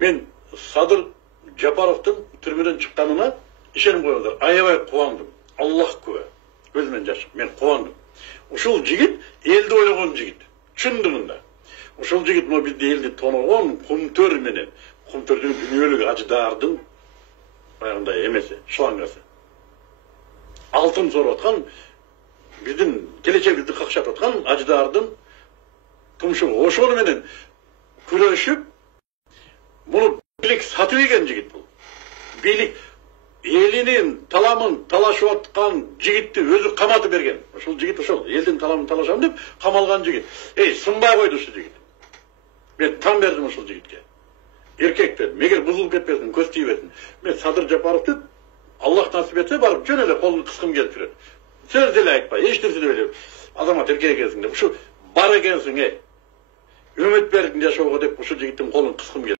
Мен Садыр Жапаровдун түрмөдөн чыкканына ишенип коюңуздар. Аябай кубандым. Аллах күбө. Көзүмөн жаш. Мен кубандым. Ушул жигит элди ойлогон жигит. Чындыгында. Ушул жигит мо бизди элди тоногон кумтөр менен. Кумтөрдүн дүйнөлүк ажыдардын баягындай эмеси, шлангасы. Алтын соруп аткан биздин келечегибизди какшатып аткан ажыдардын тумшугу. Ошону менен күрөшүп bunu bilik satып ийген жигит бул. Бийлик элинин таламын талашып аткан жигитти өзү каматып берген. Ошол жигит ошол элдин таламын талашам деп камалган жигит. Сынбай койду ушул жигит. Мен тан бердим ушул жигитке. Эркек бердим. Эгер бузулуп кетпесин, көз тийбесин. Мен Садыр Жапаровду Аллах насип этсе барып жөн эле колун кыскым келип жүрөт. Сөз деле айтпай, эч нерсе деле азамат эркек экенсиң деп, ушу бар экенсиң, үмүт бердиң жашоого деп ушул жигиттин колун кыскым келип.